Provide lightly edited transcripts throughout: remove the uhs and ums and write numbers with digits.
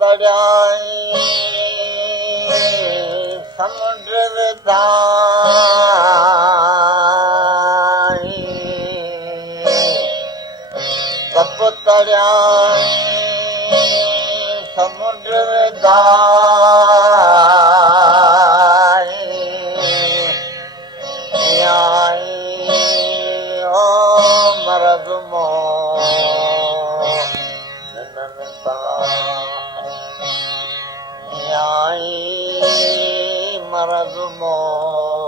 तड़ियाई समुंड विधाई तप तड़ियाई समुंड विधाई आई ओ मरद मो मरद मोनता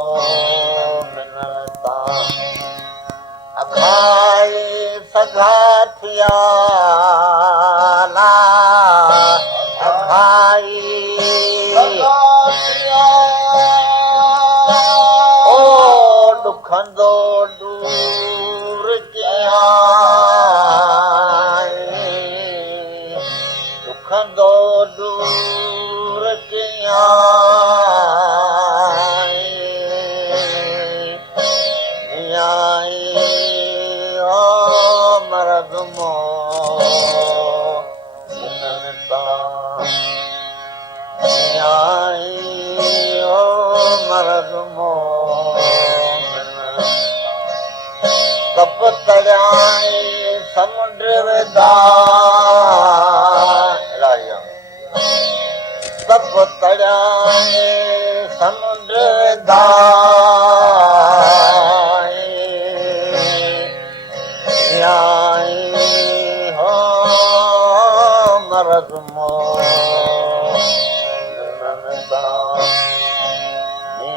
अखाई सगाथिया अखाई ओ दुखंदो दूर किया दुखंदो दूर किया तप तड़ियाई समुंड विधाई तप तड़ियाई समुंड विधाई आई हो मरद मो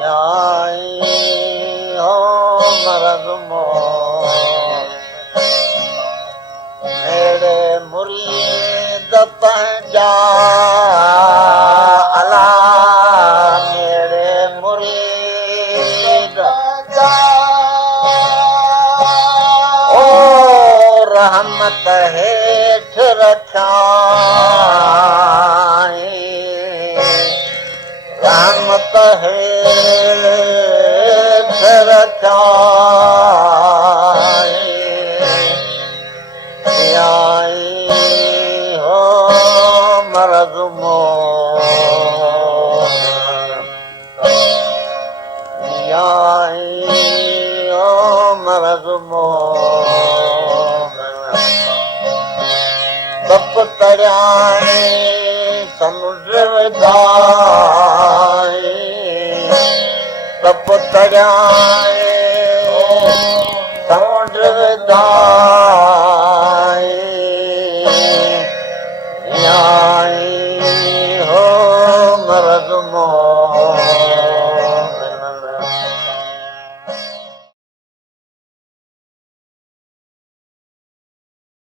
आई हो मरद मो मेरे मुरीद पंजा अला मेरे मुरीद ओ रहमत हेठ रखाई रहमत हेठ रखाई आई हो मरद मो आई हो मरद मो तप तड़ियाई समुंड विधाई तप तड़ियाई समुंड विधाई आई हो मरद मो